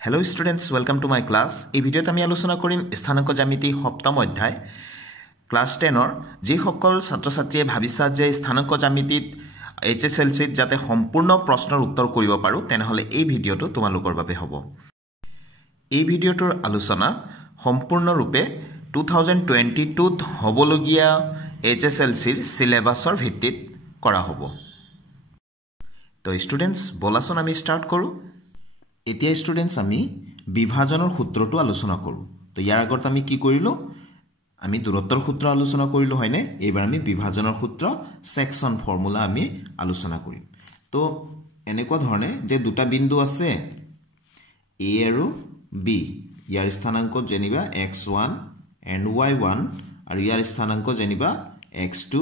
Hello students, welcome to my class. এই ভিডিওত আমি আলোচনা কৰিম স্থানাংক জ্যামিতি সপ্তম অধ্যায় ক্লাস 10 ৰ যি সকল ছাত্ৰ ছাত্ৰীয়ে ভাবিছা যে স্থানাংক জ্যামিতিত HSLC-ত যাতে সম্পূৰ্ণ প্ৰশ্নৰ উত্তৰ কৰিব পাৰো তেনেহলে এই ভিডিওটো তোমালোকৰ বাবে হ'ব। এই ভিডিওটোৰ আলোচনা সম্পূৰ্ণ ৰূপে 2022ত হ'বলগীয়া HSLC-ৰ সিলেবাসৰ ভিত্তিত কৰা হ'ব। তো স্টুডেন্টস বলাচোন আমি স্টাৰ্ট কৰো। এতিয়া স্টুডেন্টস আমি বিভাজনৰ সূত্ৰটো আলোচনা কৰো। তো ইয়াৰ আগত আমি কি কৰিলো? আমি দূৰত্বৰ সূত্ৰ আলোচনা কৰিলো হয়নে? এইবাৰ আমি বিভাজনৰ সূত্ৰ সেকশন ফৰ্মুলা আমি আলোচনা কৰিম। তো এনেকুৱা ধৰণে যে দুটা বিন্দু আছে A আৰু B, ইয়াৰ স্থানাংক যেনিবা x1 and y1 আৰু ইয়াৰ স্থানাংক যেনিবা x2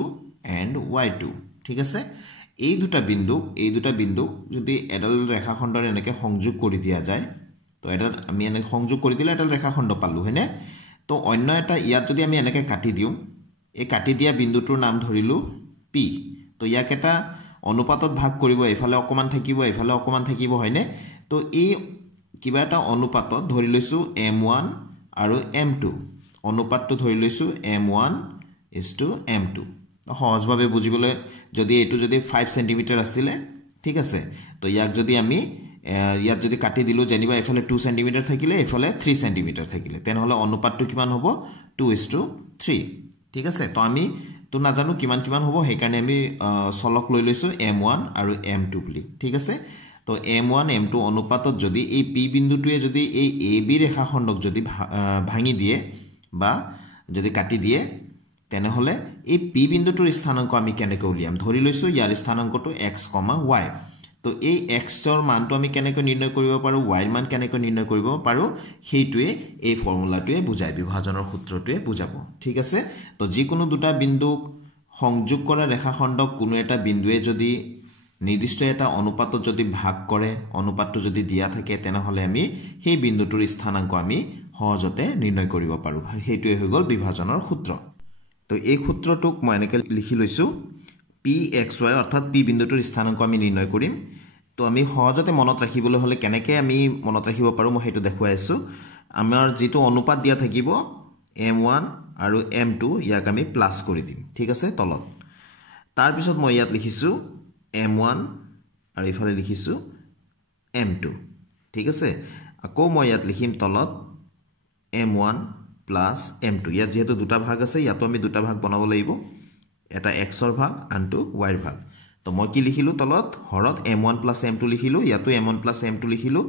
and y2, ঠিক আছে? এই দুটা বিন্দু যদি এডাল ৰেখাখণ্ডৰ এনেকে সংযোগ কৰি দিয়া যায়, তো এডাল আমি এনেকে সংযোগ কৰি দিলে এডাল ৰেখাখণ্ড পালো হয়নে? তো অন্য এটা ইয়াত যদি আমি এনেকে কাটি দিও, এই কাটি দিয়া বিন্দুটোৰ নাম ধৰিলো P। তো ইয়াক এটা অনুপাতত ভাগ কৰিব, এফালে অকমান থাকিব এফালে অকমান থাকিব হয়নে? তো এই কিবা এটা অনুপাতত ধৰি লৈছো m1 আৰু m2, অনুপাতটো ধৰি লৈছো m1:m2। সহজভাৱে বুজিবলৈ যদি এটো যদি 5 cm আছিল, ঠিক আছে? তো ইয়াক যদি আমি ইয়াত যদি কাটি দিলো যেনিবা এফালে 2 cm থাকিলে এফালে 3 cm থাকিলে, তেনেহলে অনুপাতটো কিমান হ'ব? 2:3, ঠিক আছে? তো আমি তো নাজানো কিমান হ'ব, হেকাৰণে আমি চলক লৈ লৈছো m1 আৰু m2 বুলি, ঠিক আছে? তো m1 m2 অনুপাতত যদি এই p বিন্দুটোৱে যদি এই ab ৰেখাখণ্ডক যদি ভাঙি দিয়ে বা যদি কাটি দিয়ে, তেনেহলে এই p বিন্দুটোৰ স্থানাংক আমি কেনেকৈ উলিয়াম? ধৰি লৈছো ইয়াৰ স্থানাংকটো x, y। তো এই x ৰ মানটো আমি কেনেকৈ নিৰ্ণয় কৰিব পাৰো, y ৰ মান কেনেকৈ নিৰ্ণয় কৰিব পাৰো, সেইটোৱে এই ফৰ্মুলাটোৱে বুজায়, বিভাজনৰ সূত্ৰটোৱে বুজাব, ঠিক আছে? তো যিকোনো দুটা বিন্দুক সংযোগ কৰা ৰেখাখণ্ডক কোনো এটা বিন্দুৱে যদি নিৰ্দিষ্ট এটা অনুপাতত যদি ভাগ কৰে, অনুপাতটো যদি দিয়া থাকে, তেনেহলে আমি সেই বিন্দুটোৰ স্থানাংক আমি সহজতে নিৰ্ণয় কৰিব পাৰো। সেইটোৱে হৈ গ'ল বিভাজনৰ সূত্ৰ। তো এই সূত্ৰটোক মই এনেকৈ লিখি লৈছো pxy, অৰ্থাৎ p বিন্দুটোৰ স্থানাংক আমি নিৰ্ণয় কৰিম। তো আমি সহজতে মনত ৰাখিবলৈ হলে কেনেকৈ আমি মনত ৰাখিব পাৰো মই সেইটো দেখুৱাই আছো। আমাৰ যেটো অনুপাত দিয়া থাকিব m1 আৰু m2, ইয়াক আমি প্লাস কৰি দিম, ঠিক আছে? তলত তাৰ পিছত মই ইয়াত লিখিছো m1 আৰু ইফালে লিখিছো m2, ঠিক আছে? আকৌ মই ইয়াত লিখিম তলত m1 plus m2। ইয়াত যেহেতু দুটা ভাগ আছে, ইয়াতো আমি দুটা ভাগ বনাব লাগিব, এটা x ৰ ভাগ আনটো y ৰ ভাগ। তো মই কি লিখিলো তলত হৰত m1 plus m2 লিখিলো, ইয়াতো m1 plus m2 লিখিলো,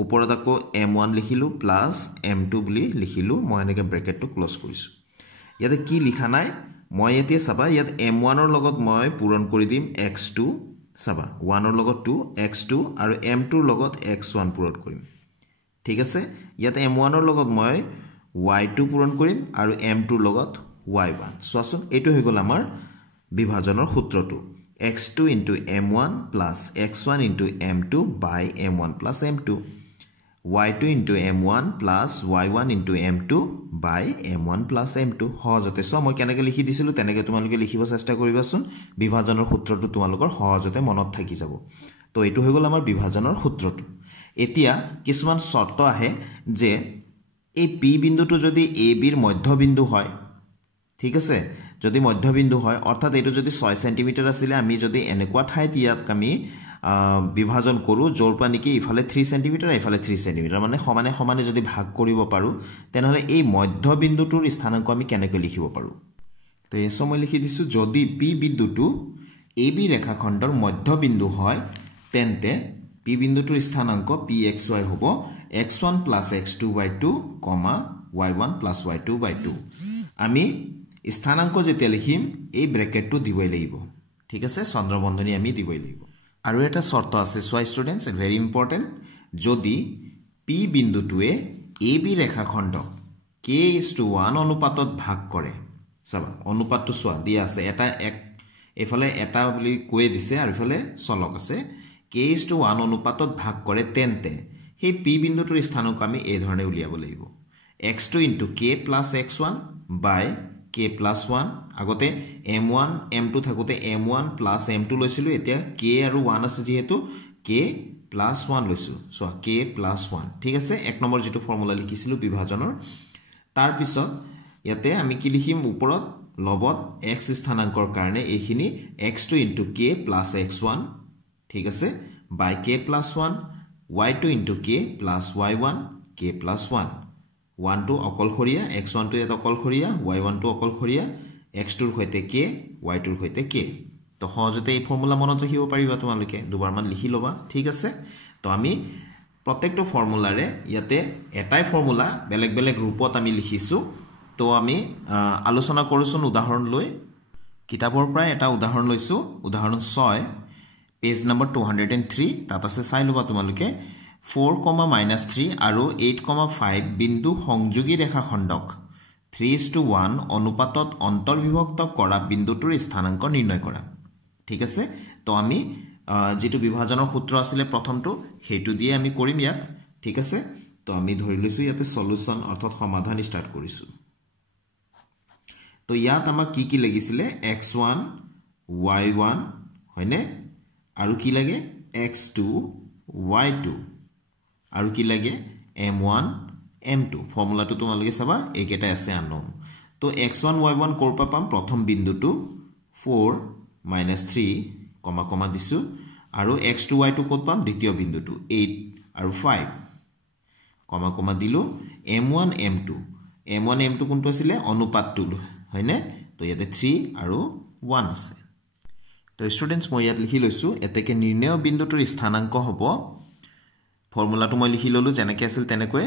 ওপৰত আকৌ m1 লিখিলো প্লাস m2 বুলি লিখিলো। মই এনেকৈ ব্ৰেকেটটো ক্লোজ কৰিছো। ইয়াতে কি লিখা নাই মই এতিয়া চাবা, ইয়াত m1 ৰ লগত মই পূৰণ কৰি দিম x2, চাবা 1 ৰ লগত 2 x2 আৰু m2 ৰ লগত x1 পূৰণ কৰিম, ঠিক আছে? ইয়াতে m1 ৰ লগত মই y2 পূৰণ কৰিম আৰু m2 ৰ লগত y1। সোৱাচোন এইটো হৈ গ'ল আমাৰ বিভাজনৰ সূত্ৰটো, x2 into m1 plus x1 into m2 by m1 plus m2, y2 into m1 plus y1 into m2 by m1 plus m2। সহজতে সো মই কেনেকৈ লিখি দিছিলো তেনেকৈ তোমালোকে লিখিব চেষ্টা কৰিবাচোন, বিভাজনৰ সূত্ৰটো তোমালোকৰ সহজতে মনত থাকি যাব। তো এইটো হৈ গ'ল আমাৰ বিভাজনৰ সূত্ৰটো। এতিয়া কিছুমান শৰ্ত আহে যে এই p বিন্দুটো যদি ab ৰ মধ্যবিন্দু হয়, ঠিক আছে? যদি মধ্যবিন্দু হয়, অৰ্থাৎ এইটো যদি 6 cm আছিল, আমি যদি এনেকুৱা ঠাইত ইয়াত আমি বিভাজন কৰো যৰ পৰা নেকি ইফালে 3 cm ইফালে 3 cm, মানে সমানে সমানে যদি ভাগ কৰিব পাৰো, তেনেহলে এই মধ্যবিন্দুটোৰ স্থানাংক আমি কেনেকৈ লিখিব পাৰো? তো এই সময় লিখি দিছো, যদি p বিন্দুটো ab ৰেখাখণ্ডৰ মধ্যবিন্দু হয়, তেন্তে p বিন্দুটোৰ স্থানাংক pxy হ'ব x1 plus x2 by 2, y1 plus y2 by 2। আমি স্থানাংক যেতিয়া লিখিম এই ব্ৰেকেটটো দিবই লাগিব, ঠিক আছে? চন্দ্ৰবন্ধনী আমি দিবই লাগিব। আৰু এটা শৰ্ত আছে, সোৱা ষ্টুডেন্টস, ভেৰি ইম্পৰ্টেন্ট, যদি p বিন্দুটোৱে ab ৰেখাখণ্ডক k:1 অনুপাতত ভাগ কৰে, চাবা অনুপাতটো সোৱা দিয়া আছে, এটা এফালে এটা বুলি কৈ দিছে আৰু ইফালে চলক আছে, k:1 অনুপাতত ভাগ কৰে, তেন্তে সেই p বিন্দুটোৰ স্থানাংক আমি এই ধৰণে উলিয়াব লাগিব, x2 into k plus x1 by k plus 1। আগতে m1 m2 থাকোতে m1 plus m2 লৈছিলো, এতিয়া k আৰু 1 আছে যেহেতু k প্লাস 1 লৈছো সো k প্লাস 1 ঠিক আছে এক নম্বৰ যেটো ফৰ্মুলা লিখিছিলো বিভাজনৰ তাৰ পিছত ইয়াতে আমি কি লিখিম ওপৰত লবত x স্থানাঙ্কৰ কাৰণে এইখিনি x2 * k plus x1 ঠিক আছে by k plus 1 y2 * k plus y1 k plus 1 1 to অকলখৰিয়া x1 to এটা অকলখৰিয়া y1 to অকলখৰিয়া x2 ৰ হৈতে k y2 ৰ হৈতে k তো সহজতে এই ফৰ্মুলা মনত ৰাখিব পাৰিবা তোমালোকে দুবাৰ মান লিখি লবা ঠিক আছে তো আমি প্ৰত্যেকটো ফৰ্মুলাৰে ইয়াতে এটাই ফৰ্মুলা বেলেগ বেলেগ ৰূপত আমি লিখিছো তো আমি আলোচনা কৰিছোন উদাহৰণ লৈ কিতাপৰ পৰা এটা উদাহৰণ লৈছো উদাহৰণ 6 পেজ নম্বৰ 203 তাত আছে চাই লবা তোমালোকে 4, আৰু 8,5 বিন্দু সংযোগী ৰেখাখণ্ডক 3:1 অনুপাতত অন্তৰ্বিভক্ত কৰা বিন্দুটোৰ স্থানাঙ্ক নিৰ্ণয় কৰা ঠিক আছে তো আমি যেটো বিভাজনৰ সূত্ৰ আছিল প্ৰথমটো হেতু দিয়ে আমি কৰিম ইয়াক ঠিক আছে তো আমি ধৰি লৈছো ইয়াতে সলিউশন অৰ্থাৎ সমাধান স্টাৰ্ট কৰিছো তো ইয়াত আমাক কি লাগিছিলে x1 y1 হয়নে আৰু কি লাগে x2 y2 আৰু কি লাগে m1 m2 ফৰ্মুলাটো তোমালোকে চাবা এইকেটা আছে আননোন তো x1 y1 কৰপা পাম প্ৰথম বিন্দুটো 4 - 3 কমা কমা দিছো আৰু x2 y2 ক'ত পাম দ্বিতীয় বিন্দুটো 8 আৰু 5 কমা কমা দিলো m1 m2 কোনটো আছিল অনুপাতটো হয়নে তো ইয়াতে 3 আৰু 1 আছে তো স্টুডেন্টস মই ইয়াত লিখি লৈছো এতেকে নিৰ্ণয় বিন্দুটোৰ স্থানাঙ্ক হ'ব ফৰ্মুলাটো মই লিখি ললো যেনেকৈ আছিল তেনেকৈ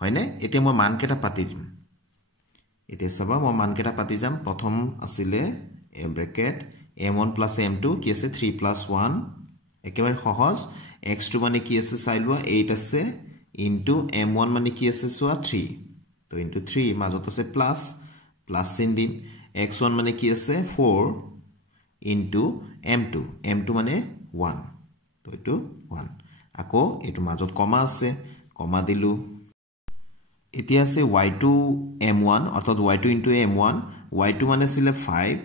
হয়নে এতিয়া মই মানকেটা পাতি দিম এতিয়া সবা মই মানকেটা পাতি যাম প্ৰথম আছিল ব্ৰেকেট m1 + m2 কি আছে 3 + 1 একেবাৰে সহজ x2 মানে কি আছে চাই লোৱা 8 আছে ইনটু m1 মানে কি আছে সোৱা 3 তো ইনটু 3 মাজত আছে প্লাস চিন দিম x1 মানে কি আছে 4 ইনটু m2 মানে 1 তো এটো 1 আকৌ এটো মাজত কমা আছে কমা দিলু এতিয়া আছে y2 m1 অৰ্থাৎ y2 * m1 y2 মানে ছিল 5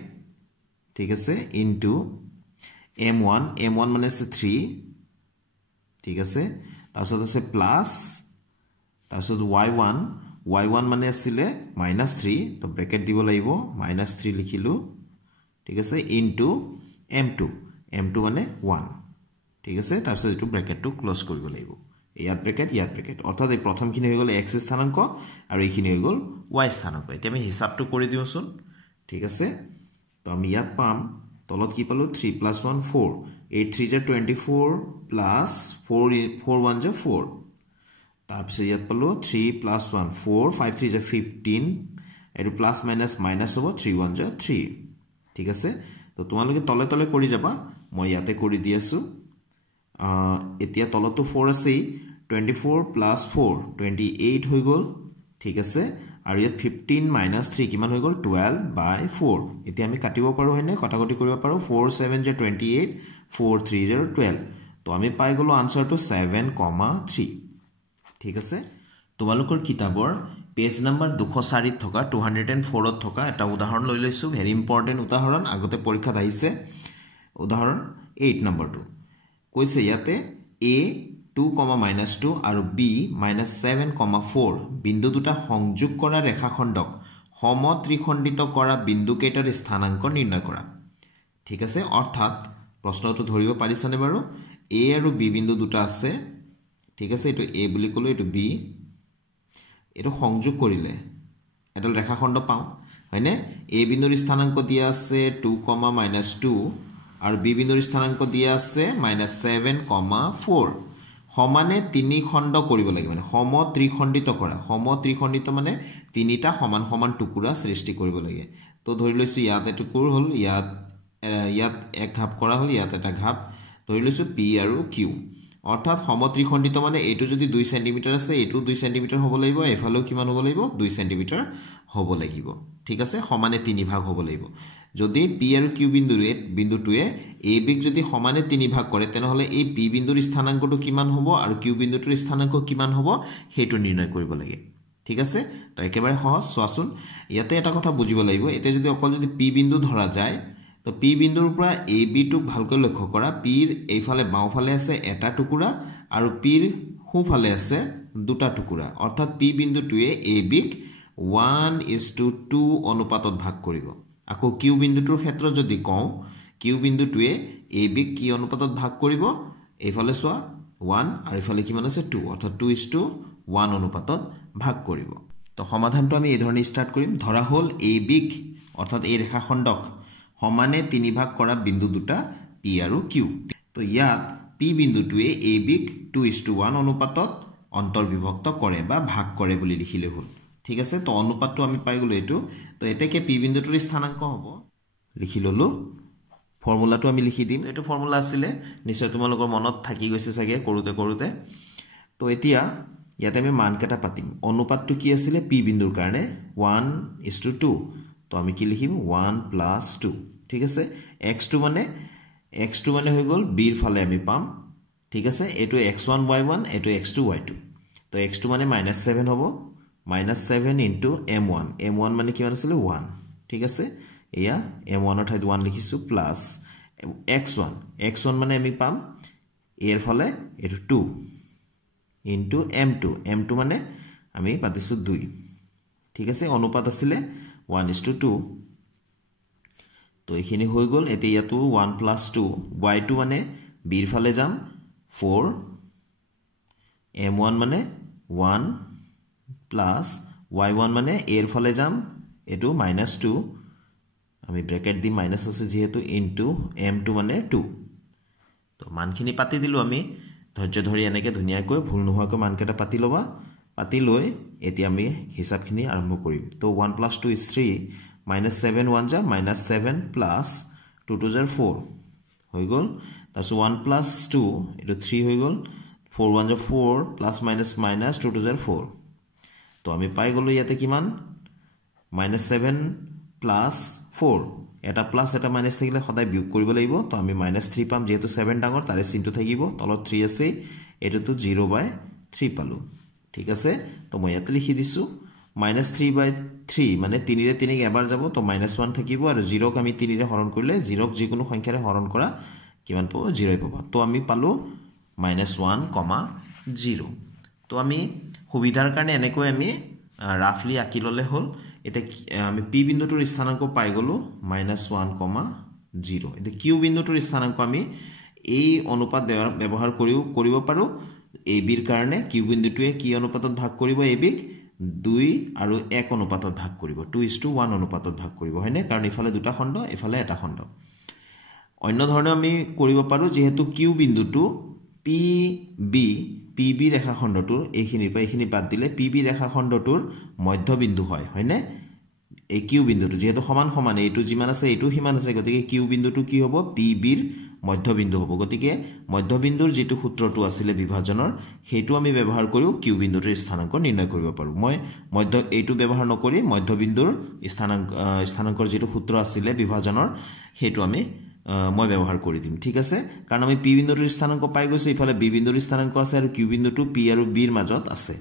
ঠিক আছে ইনটু m1 মানে আছে 3 ঠিক আছে তাৰছত আছে প্লাস তাৰছত y1 মানে আছিল -3 তো ব্ৰেকেট দিব লাগিব -3 লিখিলো ঠিক আছে ইনটু m2 মানে 1 ঠিক আছে তাৰছত এটো ব্ৰেকেটটো ক্লোজ কৰিব লাগিব ইয়াত ব্ৰেকেট অৰ্থাৎ এই প্ৰথমখিনি হৈ গল x স্থানাঙ্ক আৰু এইখিনি হৈ গল y স্থানাঙ্ক এতিয়া আমি হিসাবটো কৰি দিওছুন ঠিক আছে তো আমি ইয়াত পাম তলত কি পালো 3 + 1 4 8 3 = 24 plus 4 1 = 4 তাৰ পিছত ইয়াত পালো 3 + 1 4 5 3 = 15 এটো প্লাস মাইনাস হ'ব 3 1 = 3 ঠিক আছে তো তোমালোকে তলে তলে কৰি যাবা মই ইয়াতে কৰি দি আছো এতিয়া তলতো 4 আছে 24 + 4 28 হৈ গল ঠিক আছে আৰু ইয়াত 15 - 3 কিমান হৈ গল 12/4 এতিয়া আমি কাটিব পাৰো হয়নে কটাকটি কৰিব পাৰো 4 7 = 28 4 3 = 12 তো আমি পাই গলো আনসাৰটো 7,3 ঠিক আছে তোমালোকৰ কিতাপৰ পেজ নম্বৰ 204 থকা 204 থকা এটা উদাহৰণ লৈ লৈছো ভেৰি ইম্পৰ্টেন্ট উদাহৰণ আগতে পৰীক্ষাত আহিছে উদাহৰণ 8 নম্বৰটো কৈছে ইয়াতে a 2, আৰু b -7,4 বিন্দু দুটা সংযোগ কৰা ৰেখাখণ্ডক সমত্ৰিখণ্ডিত কৰা বিন্দু কেইটাৰ স্থানাঙ্ক নিৰ্ণয় কৰা ঠিক আছে অৰ্থাৎ প্ৰশ্নটো ধৰিব পাৰিছানে বাৰু a আৰু b বিন্দু দুটা আছে ঠিক আছে এটো a বুলি কলো এটো b এটো সংযোগ কৰিলে এডাল ৰেখাখণ্ড পাও হয়নে a বিন্দুৰ স্থানাঙ্ক দিয়া আছে 2, -2 আৰু b বিন্দুৰ স্থানাঙ্ক দিয়া আছে -7,4 সমানে তিনি খণ্ড কৰিব লাগে মানে সমত্ৰিখণ্ডিত কৰা সমত্ৰিখণ্ডিত মানে তিনিটা সমান সমান টুকুৰা সৃষ্টি কৰিব লাগে তো ধৰি লৈছো ইয়াত এটো কোৰ হল ইয়াত এক ঘাপ কৰা হল ইয়াত এটা ঘাপ ধৰি লৈছো p আৰু q অৰ্থাৎ সমত্ৰিখণ্ডিত মানে এটো যদি 2 সেন্টিমিটাৰ আছে এটো 2 সেন্টিমিটাৰ হ'ব লাগিব এফালেও কিমান হ'ব লাগিব 2 সেন্টিমিটাৰ হ'ব লাগিব ঠিক আছে সমানে তিনি ভাগ হ'ব লাগিব যদি p আৰু q বিন্দুটোৱে a বিক যদি সমানে তিনি ভাগ কৰে তেনেহলে এই p বিন্দুৰ স্থানাঙ্কটো কিমান হ'ব আৰু q বিন্দুটোৰ স্থানাঙ্ক কিমান হ'ব হেতু নিৰ্ণয় কৰিব লাগে ঠিক আছে তো একেবাৰে সহজ সোৱাচোন ইয়াতে এটা কথা বুজিব লাগিব এতে যদি অকল যদি p বিন্দু ধৰা যায় তো পি বিন্দুৰ পৰা এ বি টুক ভালকৈ লক্ষ্য কৰা পিৰ এইফালে বাওঁফালে আছে এটা টুকুৰা আৰু পিৰ সোঁফালে আছে দুটা টুকুৰা অৰ্থাৎ পি বিন্দুটোৱে এ বিক 1:2 অনুপাতত ভাগ কৰিব আকৌ কিউ বিন্দুটোৰ ক্ষেত্ৰত যদি কওঁ কিউ বিন্দুটোৱে এ বিক কি অনুপাতত ভাগ কৰিব এইফালে চোৱা 1 আৰু এইফালে কিমান আছে 2 অৰ্থাৎ 2:1 অনুপাতত ভাগ কৰিব তো সমাধানটো আমি এই ধৰণে ষ্টাৰ্ট কৰিম ধৰা হ'ল এ বিক অৰ্থাৎ এই ৰেখাখণ্ডক সমানে 3 ভাগ কৰা বিন্দু দুটা পি আৰু কিউ তো ইয়াত পি বিন্দুটোৱে এ বিক 2:1 অনুপাতত অন্তৰ্বিভক্ত কৰে বা ভাগ কৰে বুলি লিখিলে হ'ল ঠিক আছে তো অনুপাতটো আমি পাই গলো এটো তো এতেকে পি বিন্দুটোৰ স্থানাঙ্ক হ'ব লিখি ললো ফৰ্মুলাটো আমি লিখি দিম এটো ফৰ্মুলা আছিল নিশ্চয় তোমালোকৰ মনত থাকি গৈছে চাগে কৰোতে তো এতিয়া ইয়াতে আমি মানকেটা পাতিম অনুপাতটো কি আছিল পি বিন্দুৰ কাৰণে 1:2 তো আমি কি লিখিম 1+2 ঠিক আছে x2 মানে হৈ গল b ৰ ফালে আমি পাম ঠিক আছে এটো x1 y1 এটো x2 y2 তো x2 মানে -7 হ'ব -7 into m1 মানে কিমান আছিল 1 ঠিক আছে এয়া m1 ৰ ঠাইত 1 লিখিছো প্লাস x1 মানে আমি পাম এৰ ফালে এটো 2 into m2 মানে আমি পাতিছো 2 ঠিক আছে অনুপাত আছিল 1:2 তো এখিনি হৈ গল এতিয়াটো 1+2 y2 মানে b ৰ ফালে যাম 4 m1 মানে 1 plus y1 মানে এৰ ফালে যাম এটো -2 আমি ব্র্যাকেট দি মাইনাস আছে যেহেতু ইনটু m2 মানে 2 তো মানখিনি পাতি দিলো আমি ধৈৰ্য ধৰি এনেকে ধুনিয়াকৈ ভুল নোহোৱাকৈ মানকেটা পাতি লবা পাতি লৈ এতিয়া আমি হিসাবখিনি আৰম্ভ কৰিম তো 1+2 is 3 -7 1 যা -7 plus 2 2 4 হৈ গল তাসো 1+2 এটো 3 হৈ গল 4 1 4 plus minus 2 2 4 তো আমি পাই গলো ইয়াতে কিমান -7 plus 4 এটা প্লাস এটা মাইনাস থাকিলে সদায় বিয়োগ কৰিব লাগিব তো আমি -3 পাম যেহেতু 7 ডাঙৰ তাৰে চিনটো থাকিব তলত 3 আছে এটোটো 0/3 পালো ঠিক আছে তো মই ইয়াতে লিখি দিছো -3/3 মানে 3 ৰে 3 এবাৰ যাব তো -1 থাকিব আৰু 0 ক আমি 3 ৰে হৰণ কৰিলে 0 ক যিকোনো সংখ্যাৰে হৰণ কৰা কিমান পাব 0 পাব তো আমি পালো -1, 0 তো আমি সুবিধাৰ কাৰণে এনেকৈ আমি ৰাফলি আকি ললে হ'ল এটা আমি পি বিন্দুটোৰ স্থানাঙ্ক পাই গলো -1, 0 এটা কিউ বিন্দুটোৰ স্থানাঙ্ক আমি এই অনুপাত ব্যৱহাৰ কৰিব পাৰো এ বিৰ কাৰণে কিউ বিন্দুটোৱে কি অনুপাতত ভাগ কৰিব এ বিক 2 আৰু 1 অনুপাতত ভাগ কৰিব 2:1 অনুপাতত ভাগ কৰিব হয়নে কাৰণ ইফালে দুটা খণ্ড ইফালে এটা খণ্ড অন্য ধৰণে আমি কৰিব পাৰো যেহেতু কিউ বিন্দুটো পিবি ৰেখাখণ্ডটোৰ এইখিনিৰ পৰা এইখিনি বাদ দিলে পিবি ৰেখাখণ্ডটোৰ মধ্যবিন্দু হয় হয়নে এই কিউ বিন্দুটো যেহেতু সমান এইটো যিমান আছে এইটো হিমান আছে গতিকে কিউ বিন্দুটো কি হ'ব পিবিৰ মধ্যবিন্দু হ'ব গতিকে মধ্যবিন্দুৰ যেটো সূত্ৰটো আছিল বিভাজনৰ হেতু আমি ব্যৱহাৰ কৰো কিউ বিন্দুটোৰ স্থানাঙ্ক নিৰ্ণয় কৰিব পাৰো মই এইটো ব্যৱহাৰ নকৰি মধ্যবিন্দুৰ স্থানাঙ্কৰ যেটো সূত্ৰ আছিল বিভাজনৰ হেতু আমি মই ব্যৱহাৰ কৰি দিম ঠিক আছে কাৰণ আমি পি বিন্দুৰ স্থানাঙ্ক পাই গৈছো ইফালে বি বিন্দুৰ স্থানাঙ্ক আছে আৰু কিউ বিন্দুটো পি আৰু বি ৰ মাজত আছে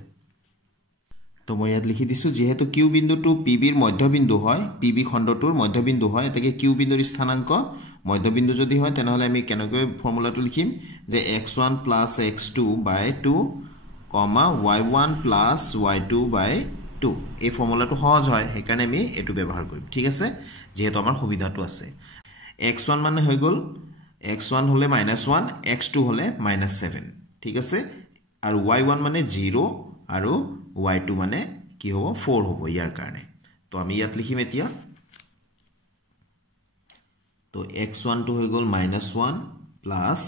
তো মই ইয়াত লিখি দিছো যেহেতু কিউ বিন্দুটো পি বিৰ মধ্যবিন্দু হয় পি বি খণ্ডটোৰ মধ্যবিন্দু হয় এতেকে কিউ বিন্দুৰ স্থানাঙ্ক মধ্যবিন্দু যদি হয় তেনেহলে আমি কেনেকৈ ফৰ্মুলাটো লিখিম যে x1 + x2 / 2, y1 + y2 / 2 এই ফৰ্মুলাটো সহজ হয় সেইকাৰণে আমি এটো ব্যৱহাৰ কৰিম ঠিক আছে যেহেতু আমাৰ সুবিধাটো আছে x1 মানে হৈ গল x1 হলে -1 x2 হলে -7 ঠিক আছে আৰু y1 মানে 0 আৰু y2 মানে কি হ'ব 4 হ'ব ইয়াৰ কাৰণে তো আমি ইয়াত লিখিম এতিয়া তো x1 টো হৈ গল -1 প্লাস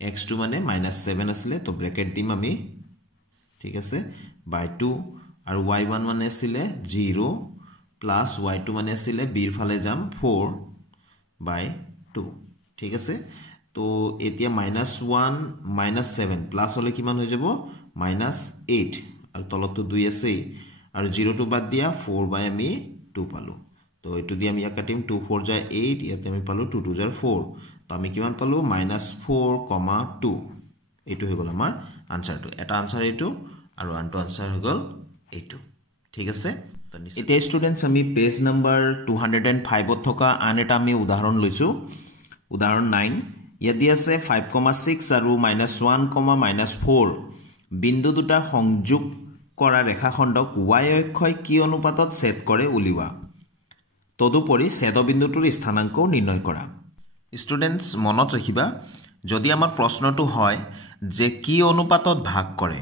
x2 মানে -7 আছিল তো ব্র্যাকেট দিম আমি ঠিক আছে /2 আৰু y1 মানে আছিল 0 প্লাস y2 মানে আছিল b ৰ ফালে যাম 4/2 ঠিক আছে তো এতিয়া -1 -7 প্লাস হলে কিমান হৈ যাব -8 আৰু তলতো 2 আছে আৰু 0 টো বাদ দিয়া 4/2 পালো তো এটো দি আমি কাটিম 2 4 যায় 8 ইয়াতে আমি পালো 2 2 যায় 4 তো আমি কিমান পালো -4, 2 এটো হৈ গল আমাৰ আনসাৰটো এটা আনসাৰ এটো আৰু আনটো আনসাৰ হৈ গল এটো ঠিক আছে তো এতিয়া ষ্টুডেন্টস আমি পেজ নাম্বাৰ 205 ত থকা আন এটা আমি উদাহৰণ লৈছো উদাহৰণ 9 ইয়াত দি আছে 5,6 আৰু -1, -4 বিন্দু দুটা সংযোগ কৰা ৰেখাখণ্ডক y অক্ষই কি অনুপাতত ছেদ কৰে উলিওৱা তদুপৰি ছেদবিন্দুটোৰ স্থানাংক নিৰ্ণয় কৰা ষ্টুডেন্টস মনত ৰাখিবা যদি আমাৰ প্ৰশ্নটো হয় যে কি অনুপাতত ভাগ কৰে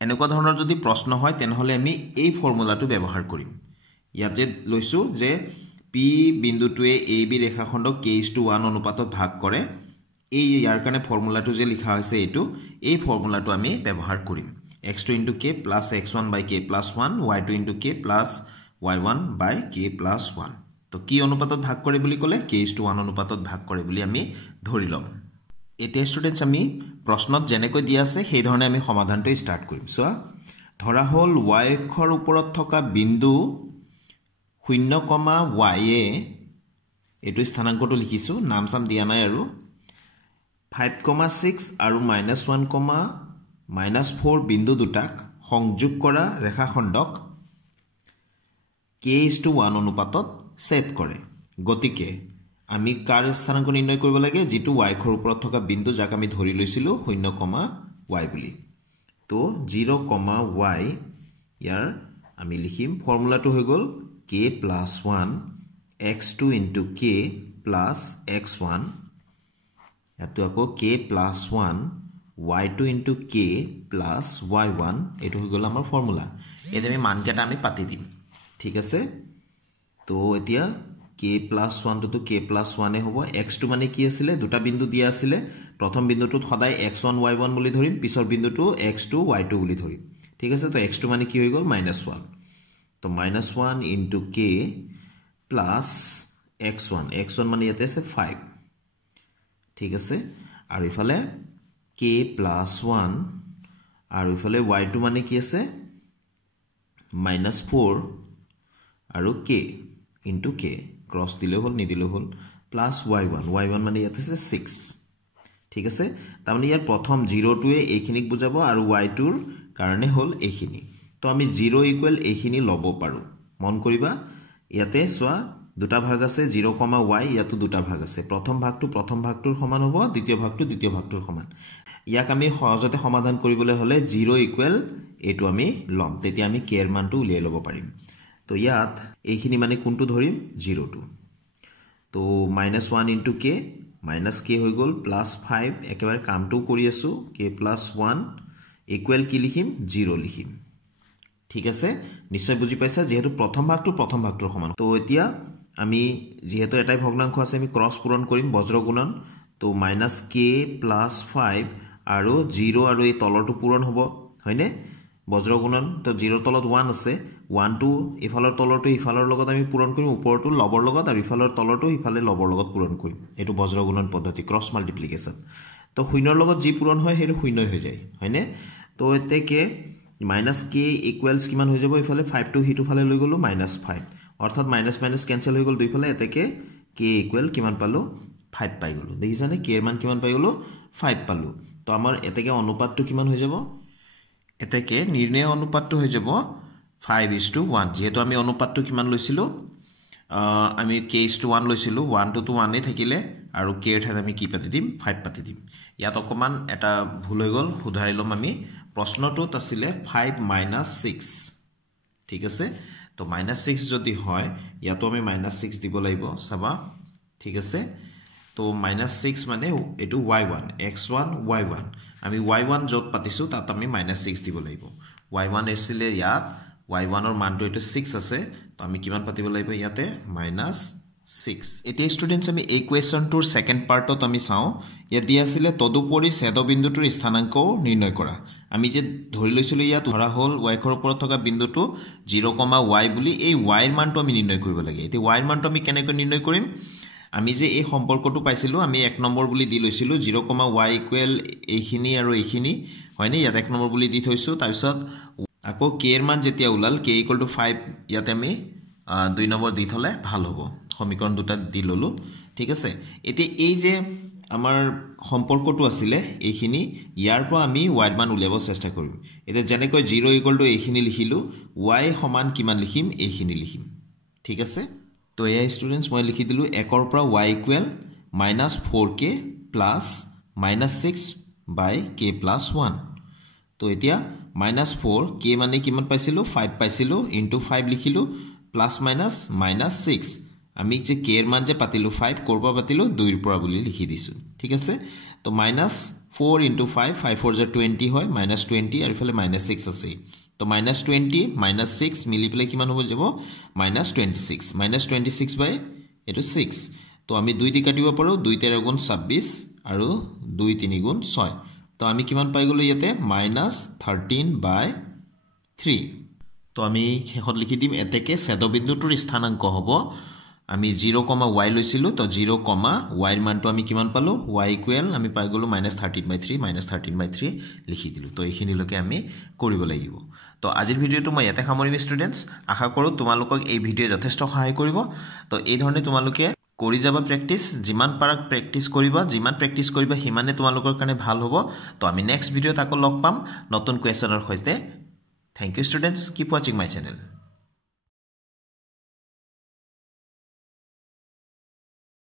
এনেকুৱা ধৰণৰ যদি প্ৰশ্ন হয় তেনেহলে আমি এই ফৰ্মুলাটো ব্যৱহাৰ কৰিম ইয়াতে লৈছো যে p বিন্দুটোৱে ab ৰেখাখণ্ডক k:1 অনুপাতত ভাগ কৰে এই ইয়াৰ কাৰণে ফৰ্মুলাটো যে লিখা হৈছে এই ফৰ্মুলাটো আমি ব্যৱহাৰ কৰিম x2 * k + x1 / k + 1 y2 * k + y1 / k + 1 তো কি অনুপাতত ভাগ কৰে বুলি ক'লে k:1 অনুপাতত ভাগ কৰে বুলি আমি ধৰি লম এতিয়া ষ্টুডেন্টস আমি প্ৰশ্নত যেনেকৈ দিয়া আছে সেই ধৰণে আমি সমাধানটো ষ্টাৰ্ট কৰিম সো ধৰা হল y অক্ষৰ ওপৰত থকা বিন্দু 0, y এ এটো স্থানাংকটো লিখিছো নাম সাম দিয়া নাই আৰু 5,6 আৰু -1, -4 বিন্দু দুটাক সংযোগ কৰা ৰেখাখণ্ডক k:1 অনুপাতত ছেদ কৰে গতিকে আমি কাৰ স্থানাংক নিৰ্ণয় কৰিব লাগে যেটো y অক্ষৰ ওপৰত থকা বিন্দু যাক আমি ধৰি লৈছিলো 0, y বুলি তো 0, y ইয়াৰ আমি লিখিম ফৰ্মুলাটো হৈ গল k + 1 x2 * k + x1 এটো আকৌ k + 1 y2 * k + y1 এটো হৈ গল আমাৰ ফৰ্মুলা এতে আমি মানকেটা আমি পাতি দিম ঠিক আছে তো এতিয়া k + 1 to k + 1 এ হ'ব x2 মানে কি আছিল দুটা বিন্দু দিয়া আছিল প্ৰথম বিন্দুটোত সদায় x1 y1 বুলি ধৰিম পিছৰ বিন্দুটো x2 y2 বুলি ধৰিম ঠিক আছে তো x2 মানে কি হৈ গল -1 তো -1 * k + x1 মানে ইয়াতে আছে 5 ঠিক আছে আৰু ইফালে k + 1 আৰু ইফালে y2 মানে কি আছে -4 আৰু k * k ক্রস দিলে হল নিদিলে হল প্লাস y1 মানে ইয়াতে আছে 6 ঠিক আছে তাৰ মানে ইয়াৰ প্ৰথম 0 টোৱে এইখিনিক বুজাব আৰু y2 ৰ কাৰণে হল এইখিনি তো আমি 0 = এইখিনি লব পাৰো মন কৰিবা ইয়াতে সোৱা দুটা ভাগ আছে 0, y ইয়াতো দুটা ভাগ আছে প্ৰথম ভাগটোৰ সমান হ'ব দ্বিতীয় ভাগটোৰ সমান ইয়াক আমি সহজতে সমাধান কৰিবলৈ হলে 0 = এটো আমি লম তেতিয়া আমি k এৰ মানটো উলিয়াই লব পাৰিম তো ইয়াত এইখিনি মানে কোনটো ধৰিম 0 তো -1 * k -k হৈ গল +5 একেবাৰে কামটো কৰি আছো k + 1 = কি লিখিম 0 লিখিম ঠিক আছে নিশ্চয় বুজি পাইছা যেহেতু প্ৰথম ভাগটোৰ সমান তো এতিয়া আমি যেহেতু এটাই ভগ্নাংশ আছে আমি ক্ৰস পূৰণ কৰিম বজ্ৰ গুণন তো -k + 5 আৰু 0 আৰু এই তলৰটো পূৰণ হ'ব হয়নে বজ্ৰ গুণন তো 0 তলত 1 আছে 1 টো ইফালৰ তলৰটো ইফালৰ লগত আমি পূৰণ কৰিম ওপৰটো লবৰ লগত আৰু ইফালৰ তলৰটো ইফালে লবৰ লগত পূৰণ কৰিম এটো বজ্ৰ গুণন পদ্ধতি ক্ৰস মাল্টিপ্লিকেশন তো শূন্যৰ লগত যি পূৰণ হয় হেটো শূন্য হৈ যায় হয়নে তো এতেকে -k = কিমান হৈ যাব ইফালে 5 টো হিটো ফালে লৈ গলো -5 অৰ্থাৎ মাইনাস ক্যান্সেল হৈ গল দুইফালে এতেকে k = কিমান পালো 5 পাই গলো দেখিছানে k এর মান কিমান পাই গলো 5 পালো তো আমাৰ এতেকে অনুপাতটো কিমান হৈ যাব এতেকে নিৰ্ণয় অনুপাতটো হৈ যাব 5:1 যেহেতু আমি অনুপাতটো কিমান লৈছিলো আমি k:1 লৈছিলো 1 to 1 এ থাকিলে আৰু k এর ঠাইত আমি কি পাতি দিম 5 পাতি দিম ইয়াত অকমান এটা ভুল হৈ গল সুধাৰি লম আমি প্ৰশ্নটোত আছিল 5 - 6 ঠিক আছে তো -6 যদি হয় ইয়াতো আমি -6 দিব লাগিব সাবা ঠিক আছে তো -6 মানে এটো y1 x1 y1 আমি y1 যত পাতিছো তাত আমি -6 দিব লাগিব y1 এছিলে ইয়াত y1 ৰ মানটো এটো 6 আছে তো আমি কিমান পাতিব লাগিব ইয়াতে -6 এতিয়া ষ্টুডেন্টস আমি এই কোৱেশ্চনটোৰ সেকেন্ড পাৰ্টত আমি চাও ইয়াত দিয়া আছিল তদুপৰি ছেদবিন্দুটোৰ স্থানাংক নিৰ্ণয় কৰা আমি যে ধৰি লৈছিলো ইয়াত ধৰা হল y অক্ষৰ ওপৰত থকা বিন্দুটো 0, y বুলি এই y এৰ মানটো আমি নিৰ্ণয় কৰিব লাগে এতিয়া y এৰ মানটো আমি কেনেকৈ নিৰ্ণয় কৰিম আমি যে এই সম্পৰ্কটো পাইছিলো আমি 1 নম্বৰ বুলি দি লৈছিলো 0, y = এইখিনি আৰু এইখিনি হয়নে ইয়াত 1 নম্বৰ বুলি দি থৈছো তাৰ পিছত আকৌ k এৰ মান যেতিয়া উলাল k = 5 ইয়াতে আমি 2 নম্বৰ দি থলে ভাল হ'ব সমীকৰণ দুটা দি ললো ঠিক আছে এতিয়া এই যে আমাৰ সম্পৰ্কটো আছিলে এইখিনি ইয়াৰ পৰা আমি y মান উলিয়াব চেষ্টা কৰিম এটা যেনেকৈ 0 = এইখিনি লিখিলো y সমান কিমান লিখিম এইখিনি লিখিম ঠিক আছে তো এই স্টুডেন্টস মই লিখি দিলো 1 ৰ পৰা y = -4k + -6/k + 1 তো এতিয়া -4 k মানে কিমান পাইছিলো 5 পাইছিলো * 5 লিখিলো +- -6 আমি যে k এর মান যে পাতিলো 5 কৰবা পাতিলো 2 ৰ পৰা বুলি লিখি দিছো ঠিক আছে তো -4 * 5 5 4 20 হয় -20 আৰু ইফালে -6 আছে তো -20 -6 মিলি পেলাই কিমান হ'ব যাব -26 -26 / এটো 6 তো আমি 2 দি কাটিব পাৰো 2 * 3 = 26 আৰু 2 * 3 = 6 তো আমি কিমান পাই গলো ইয়াতে -13/3 তো আমি হেকত লিখি দিম এতেকে ছেদবিন্দুটোৰ স্থানাংক হ'ব আমি 0, y লৈছিলো তো 0, y এর মানটো আমি কিমান পালো y = আমি পাই গলো -13/3 লিখি দিলো তো এইখিনিলৈকে আমি কৰিব লাগিব তো আজিৰ ভিডিওটো মই ইয়াতে সামৰিম ষ্টুডেন্টস আশা কৰো তোমালোকক এই ভিডিও যথেষ্ট সহায় কৰিব তো এই ধৰণে তোমালোকে কৰি যাবা প্ৰেক্টিস যিমান পাৰা প্ৰেক্টিস কৰিবা যিমান প্ৰেক্টিস কৰিবা হিমানে তোমালোকৰ কাৰণে ভাল হ'ব তো আমি নেক্সট ভিডিওত আকৌ লগ পাম নতুন কোৱেশ্যনৰ সৈতে thank you students keep watching my channel